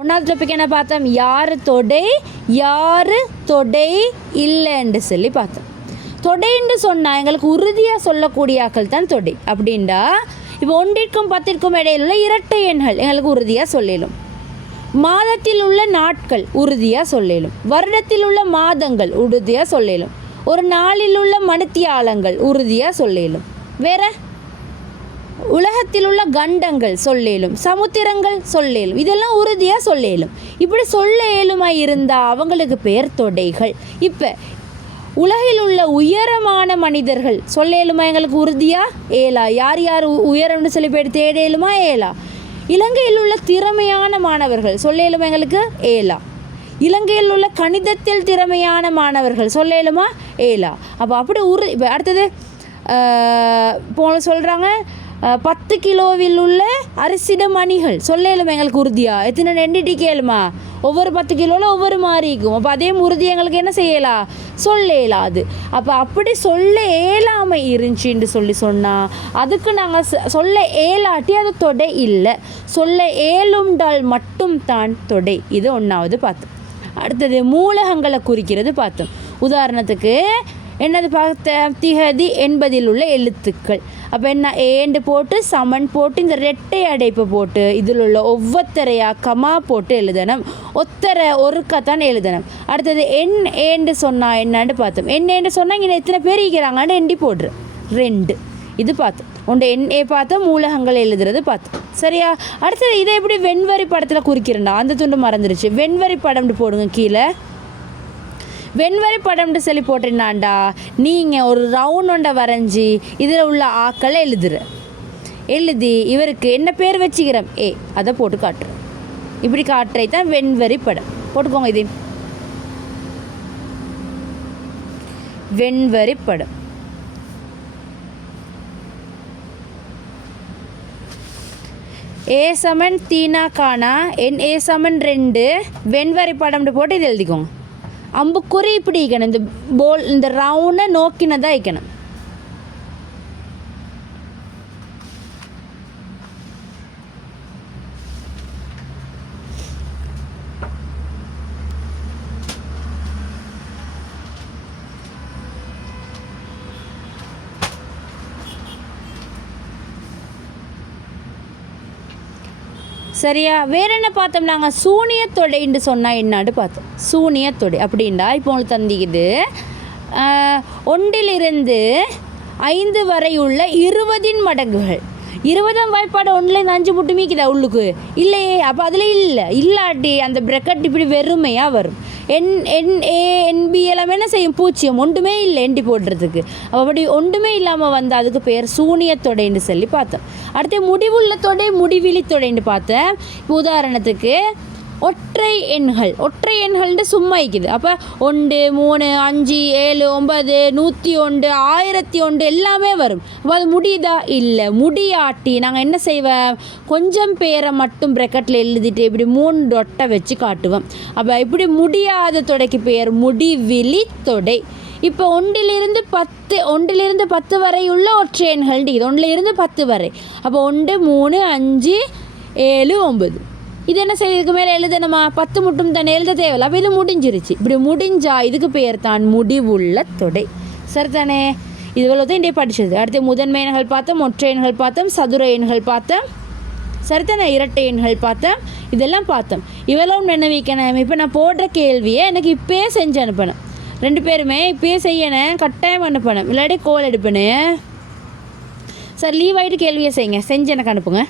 ஒன்றாவது டாபிக் என்ன பார்த்தோம்? யார் தொடை யார் தொடை இல்லைன்னு சொல்லி பார்த்தோம். தொடைன்னு சொன்னால் எங்களுக்கு உறுதியாக சொல்லக்கூடிய ஆக்கள் தான் தொடை. அப்படின்டா இப்போ 1ற்கும் 10ற்கும் இடையில் உள்ள இரட்டை எண்கள் எங்களுக்கு உறுதியாக சொல்லிடும். மாதத்தில் உள்ள நாட்கள் உறுதியாக சொல்லிடும். வருடத்தில் உள்ள மாதங்கள் உறுதியாக சொல்லிடும். ஒரு நாளில் உள்ள மணித்தியாலங்கள் உறுதியாக சொல்லிடும். வேற உலகத்தில் உள்ள கண்டங்கள் சொல்லிடும். சமுத்திரங்கள் சொல்லிடும். இதெல்லாம் உறுதியாக சொல்லிடும். இப்படி சொல்ல இயலுமாய் இருந்தால் அவங்களுக்கு பேர் தொடைகள். இப்போ உலகில் உள்ள உயரமான மனிதர்கள் சொல்ல இயலுமா எங்களுக்கு உறுதியாக? ஏலா. யார் யார் உயரம்னு சொல்லி போய்ட்டு தேட இயலுமா? ஏலா. இலங்கையில் உள்ள திறமையான மாணவர்கள் சொல்ல இயலுமா எங்களுக்கு? ஏலா. இலங்கையில் உள்ள கணிதத்தில் திறமையான மாணவர்கள் சொல்ல இயலுமா? ஏலா. அப்போ அப்படி இப்போ அடுத்தது போல சொல்கிறாங்க 10 கிலோவில் உள்ள அரிசிட மணிகள் சொல்ல இயலுமா எங்களுக்கு உறுதியா? எத்தனை ரெண்டு கேளுமா? ஒவ்வொரு 10 கிலோவில் ஒவ்வொரு மாதிரி இருக்கும். அப்போ அதே உறுதி எங்களுக்கு என்ன செய்யலாம்? சொல்ல இயலாது. அப்போ அப்படி சொல்ல இயலாமல் இருந்துச்சின்னு சொன்னால் அதுக்கு நாங்கள் சொல்ல இயலாட்டி அது தொடை இல்லை. சொல்ல இயலும்டால் மட்டும் தான் தொடை. இது 1வது பார்த்தோம். அடுத்தது மூலகங்களை குறிக்கிறது பார்த்தோம். உதாரணத்துக்கு என்னது பார்த்த? திகதி என்பதில் உள்ள எழுத்துக்கள். அப்போ என்ன? ஏண்டு போட்டு சமன் போட்டு இந்த ரெட்டை அடைப்பு போட்டு இதில் உள்ள ஒவ்வொருத்தரையாக கமா போட்டு எழுதணும். ஒத்தரை ஒருக்கத்தான் எழுதணும். அடுத்தது ஏண்டு சொன்னால் என்னான்னு பார்த்தோம். ஏண்டு சொன்னால் இங்கே எத்தனை பேர் இருக்கிறாங்கன்னு எண்டி போடுற 2. இது பார்த்தோம். ஒன்று பார்த்தோம். மூலகங்கள் எழுதுறது பார்த்தோம். சரியா? அடுத்தது இதை எப்படி வெண்வரி படத்தில் குறிக்கிறேன்டா? அந்த துண்டு மறந்துருச்சு. வெண்வரி படம்னு போடுங்க கீழே. வெண்வரி படம்னு சொல்லி போட்டேன்னாண்டா நீங்கள் ஒரு ரவுண்டை வரைஞ்சி இதில் உள்ள ஆக்களை எழுதி இவருக்கு என்ன பேர் வச்சுக்கிறோம்? அதை போட்டு காட்டுறோம். இப்படி காட்டுறது தான் வெண்வரி படம். போட்டுக்கோங்க. இது வெண்வரி படம். ஏ சமன் தீனா காணா என் ஏ சமன் 2 வெண்வரி படம்னு போட்டு இது எழுதிக்கோங்க. அம்புக்குறி இப்படி வைக்கணும். இந்த ரவுண்டை நோக்கினதாக வைக்கணும். சரியா? வேறு என்ன பார்த்தோம்? நாங்கள் சூனியத்தொடைன்னு சொன்னால் என்னான்னு பார்த்தோம். சூனியத்தொடை அப்படின்டா இப்போ உங்களுக்கு தந்திக்குது 1லிருந்து 5 வரை உள்ள 20 மடங்குகள். 20ஆம் வாய்ப்பாடு 1லேருந்து 5 மட்டும் மீக்குதா உள்ளுக்கு? இல்லையே. அப்போ அதில் இல்லாட்டி அந்த பிரக்கெட் இப்படி வெறுமையாக வரும். என்பி எல்லாமே என்ன செய்யும்? பூச்சியம். ஒன்றுமே இல்லை எண்டி போடுறதுக்கு. அப்படி ஒன்றுமே இல்லாமல் வந்து அதுக்கு பேர் சூனியத்தொடைன்னு சொல்லி பார்த்தோம். அடுத்து முடிவுள்ள தொடை முடிவிலி தொடைன்னு பார்த்தேன். இப்போ உதாரணத்துக்கு ஒற்றை எண்கள்னு சும்மா இருக்குது. அப்போ 1 3 5 7 9 101 1001 எல்லாமே வரும். அப்போ அது முடியுதா? இல்லை. முடியாட்டி நாங்கள் என்ன செய்வோம்? கொஞ்சம் பேரை மட்டும் ப்ரெக்கெட்டில் எழுதிட்டு இப்படி 3 டொட்டை வச்சு காட்டுவோம். அப்போ இப்படி முடியாத தொடைக்கு பேர் முடிவிலி தொடை. இப்போ 1லிருந்து 10 வரை உள்ள ஒற்றை எண்கள். 1லிருந்து 10 வரை. அப்போ 1 3 5 7 9 இது என்ன செய்யறதுக்கு மேலே எழுதணுமா? 10 மட்டும் தானே எழுத தேவையில்லை. அப்போ இது முடிஞ்சிருச்சு. இப்படி முடிஞ்சா இதுக்கு பேர் தான் முடிவுள்ள தொடை. சரிதானே? இது தான் இன்றைய படித்தது. அடுத்து முதன்மை எண்கள் பார்த்தோம், ஒற்றை எண்கள் பார்த்தோம், சதுர எண்கள் பார்த்தோம். சரிதானே? இரட்டை எண்கள் பார்த்தோம். இதெல்லாம் பார்த்தோம். இவெல்லாம் என்ன வைக்கணும்? இப்போ நான் போடுற கேள்வியை எனக்கு இப்போயே செஞ்சு அனுப்பணும். 2 பேருமே இப்போயே செய்யணும். கட்டாயம் அனுப்பணும். இல்லாட்டி கோல் எடுப்பேன்னு. சார் லீவ் ஆகிட்டு கேள்வியை செய்யுங்க. செஞ்சு எனக்கு அனுப்புங்க.